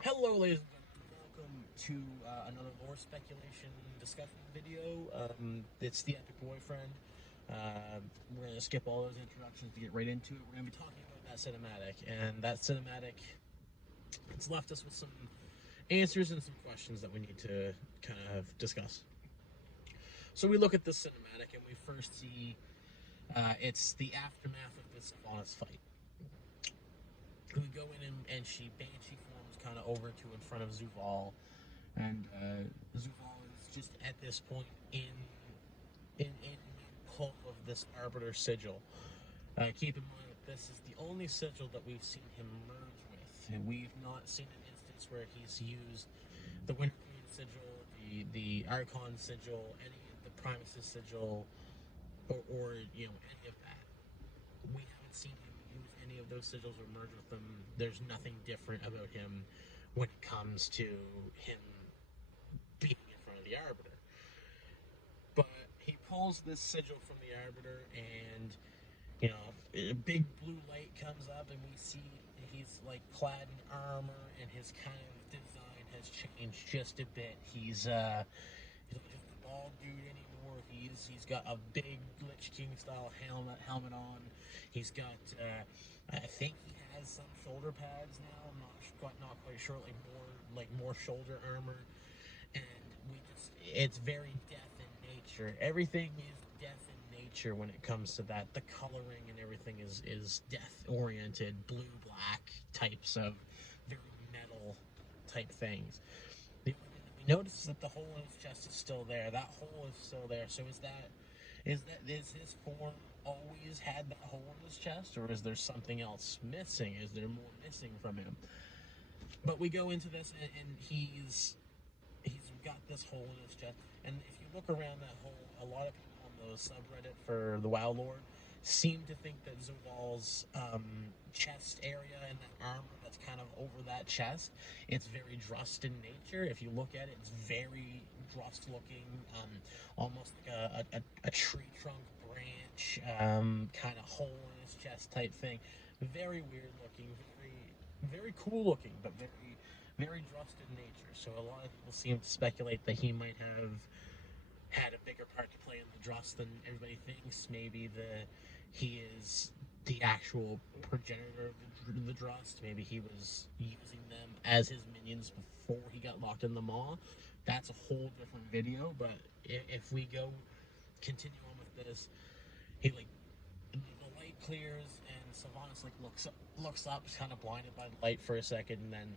Hello, ladies and gentlemen. Welcome to another lore speculation discussion video. It's the Epic Boyfriend. We're going to skip all those introductions to get right into it. We're going to be talking about that cinematic, and that cinematic, it's left us with some answers and some questions that we need to kind of discuss. So we look at this cinematic, and we first see it's the aftermath of this Sylvanas fight. We go in and she banshee forms kind of over to in front of Zuval, and Zuval is just at this point in pull of this Arbiter sigil. Keep in mind that this is the only sigil that we've seen him merge with. And we've not seen an instance where he's used the Winter Queen sigil, the Archon sigil, any of the Primus' sigil, or any of that. We haven't seen him use any of those sigils or merge with them. There's nothing different about him when it comes to him being in front of the Arbiter. But he pulls this sigil from the Arbiter, and a big blue light comes up, and we see he's like clad in armor, and his kind of design has changed just a bit. He's not just a bald dude anymore. He's got a big Lich King style helmet on. He's got I think he has some shoulder pads now. I'm not quite sure, like more shoulder armor, and it's very death in nature. Everything is death in nature when it comes to that. The coloring and everything is death oriented, blue black types of very metal type things. The only thing that we notice is that the hole in his chest is still there. That hole is still there. So is his form always had that hole in his chest, or is there something else missing? Is there more missing from him? But we go into this, and he's got this hole in his chest. And if you look around that hole, a lot of people on the subreddit for the WoW Lord seem to think that Zoval's chest area and that armor that's kind of over that chest, it's very Drust in nature. If you look at it, it's very Drust looking, almost like a tree trunk branch, kind of hole in his chest type thing. Very weird looking, very cool looking, but very Drust in nature. So a lot of people seem to speculate that he might have had a bigger part to play in the Drust than everybody thinks. Maybe he is the actual progenitor of the Drust. Maybe he was using them as his minions before he got locked in the Maw. That's a whole different video. But if we continue on with this, he the light clears, and Sylvanas looks up, kind of blinded by the light for a second, and then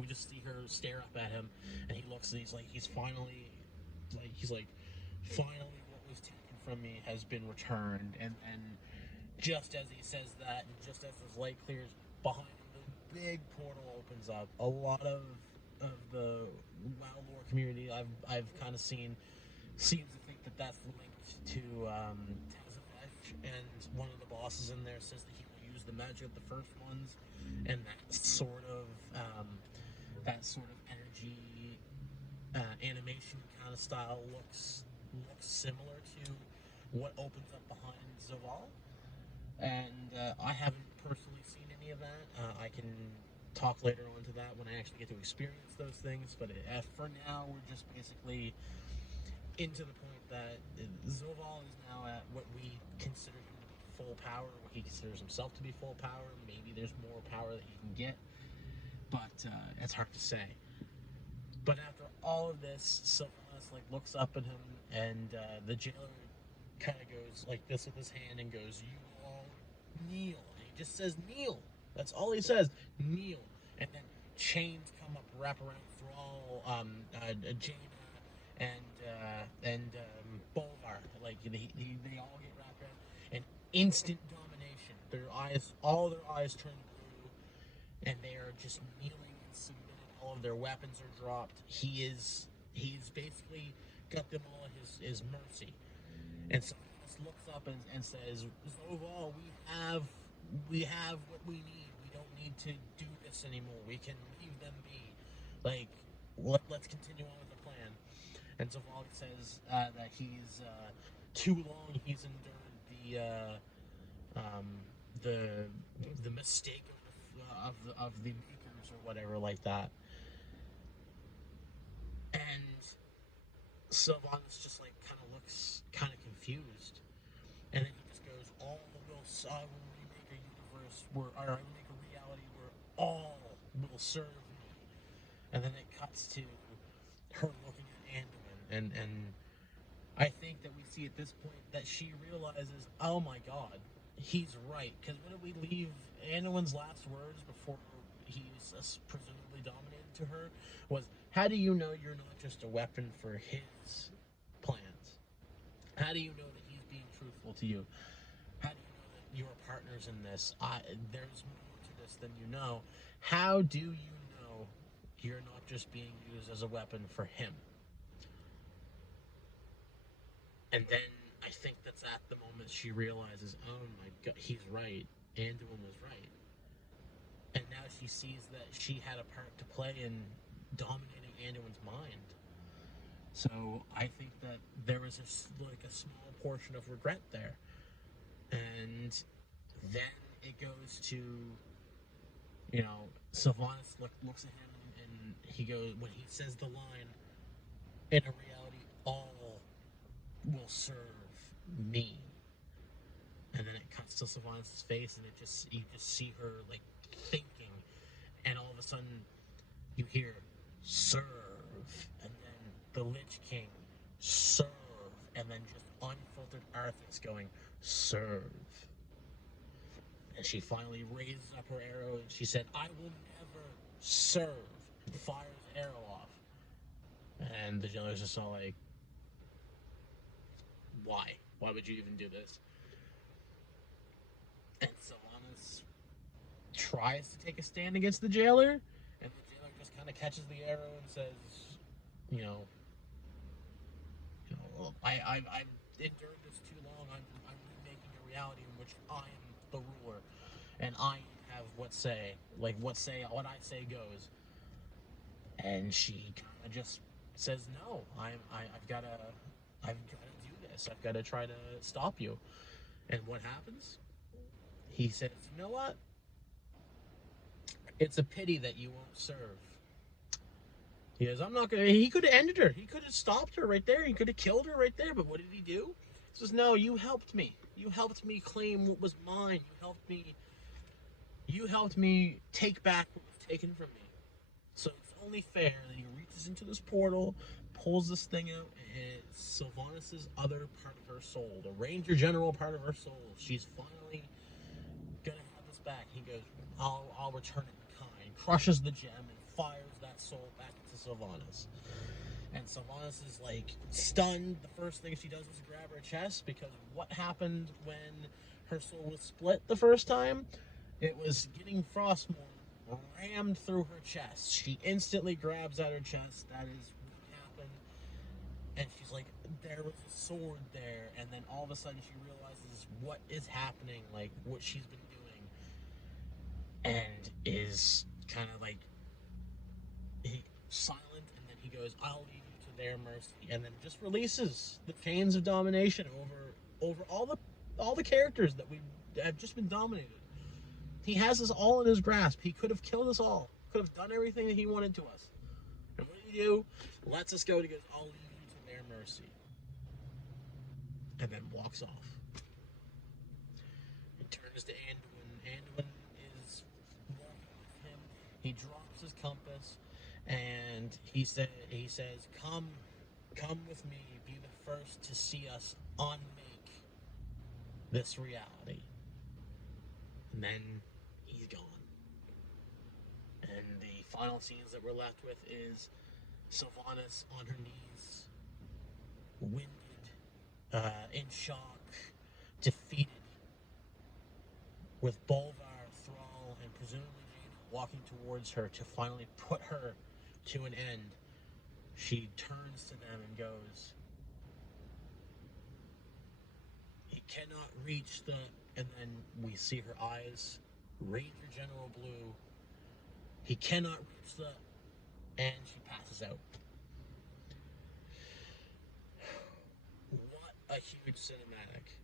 we just see her stare up at him, and he looks, and he's finally finally what was taken from me has been returned. And just as he says that, and just as his light clears behind him, the big portal opens up. A lot of the WoW lore community I've kind of seen seems to think that that's linked to Tazafesh, and one of the bosses in there says that he will use the magic of the first ones, and that sort of energy animation kind of style looks similar to what opens up behind Zaval. And I haven't personally seen any of that. I can talk later on to that when I actually get to experience those things. But for now, we're just basically into the point that Zoval is now at what we consider him to be full power, what he considers himself to be full power. Maybe there's more power that he can get, but it's hard to say. But after all of this, Sylvanas looks up at him, and the jailer kind of goes like this with his hand and goes, "You all kneel." And he just says, "Kneel." That's all he says, "Kneel." And then chains come up, wrap around Thrall, Jaina, and Bolvar. They all get wrapped around, and instant domination. All their eyes turn blue, and they are just kneeling and submitted. All of their weapons are dropped. He's basically got them all at his mercy. And so he looks up and says, "Zoval, we have what we need. We don't need to do this anymore. We can leave them be. Let's continue on with the plan." And Zoval says that he's too long. He's endured the mistake of the makers or whatever like that. And Sylvanas just like kind of looks kind of confused, and then he just goes, "All will remake a universe where, or I will make a reality where all will serve me." And then it cuts to her looking at Anduin, and I think that we see at this point that she realizes, oh my god, he's right. Because when we leave, Anduin's last words before he's presumably dominated to her was, how do you know you're not just a weapon for his plans? How do you know that he's being truthful to you? How do you know that you're partners in this? There's more to this than you know. How do you know you're not just being used as a weapon for him? And then I think that's at the moment she realizes, oh my god, he's right. Anduin was right. And now she sees that she had a part to play in dominating Anduin's mind. So I think that there was a small portion of regret there. And then it goes to, Sylvanas looks at him and he goes, when he says the line, in a reality, all will serve me. And then it cuts to Sylvanas' face, and you just see her like thinking, and all of a sudden you hear serve, and then the Lich King serve, and then just unfiltered Arthas going serve. And she finally raises up her arrow, and she said, "I will never serve." And fires the arrow off, and the general's just all like, why? Why would you even do this? And Sylvanas tries to take a stand against the jailer, and the jailer just kind of catches the arrow and says, I've endured this too long. I'm remaking a reality in which I am the ruler, and I have what I say goes. And she kind of just says, no, I've got to do this. I've got to try to stop you. And what happens? He says, you know what? It's a pity that you won't serve. He goes, I'm not going to... He could have ended her. He could have stopped her right there. He could have killed her right there. But what did he do? He says, no, you helped me. You helped me claim what was mine. You helped me take back what was taken from me. So it's only fair that he reaches into this portal, pulls this thing out, and it's Sylvanas' other part of her soul, the Ranger General part of her soul. She's finally gonna have this back. He goes, I'll return it in kind. Crushes the gem and fires that soul back into Sylvanas. And Sylvanas is like stunned. The first thing she does is grab her chest, because what happened when her soul was split the first time? It was getting Frostmourne rammed through her chest. She instantly grabs at her chest. That is what happened. And she's like, there was a sword there. And then all of a sudden she realizes what is happening, like what she's been doing. And is kind of like silent. And then he goes, I'll leave you to their mercy. And then just releases the chains of domination over all the characters that we have just been dominated. He has us all in his grasp. He could have killed us all. Could have done everything that he wanted to us. And what did he do? Lets us go. He goes, I'll leave you to their mercy. And then walks off. He turns to Anduin. Anduin is walking with him. He drops his compass. And he says, come with me. Be the first to see us unmake this reality. And then he's gone. And the final scenes that we're left with is Sylvanas on her knees, winded, in shock, defeated, with Bolvar, Thrall, and presumably Jaina walking towards her to finally put her to an end. She turns to them and goes, he cannot reach the... And then we see her eyes, Ranger General Blue. He cannot reach the... And she passes out. What a huge cinematic.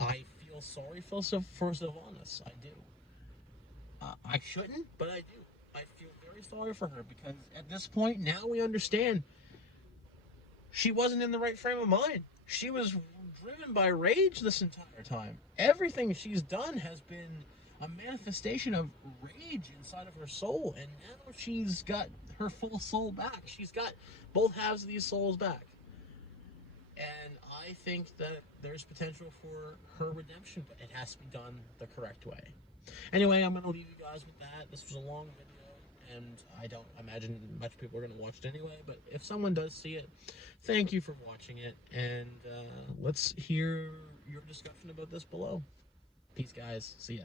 I feel sorry for Sylvanas. I do. I shouldn't, but I do. I feel very sorry for her because at this point, now we understand she wasn't in the right frame of mind. She was driven by rage this entire time. Everything she's done has been a manifestation of rage inside of her soul, and now she's got her full soul back. She's got both halves of these souls back. And I think that there's potential for her redemption, but it has to be done the correct way. Anyway, I'm going to leave you guys with that. This was a long video, and I don't imagine much people are going to watch it anyway, but if someone does see it, thank you for watching it, and let's hear your discussion about this below. Peace, guys. See ya.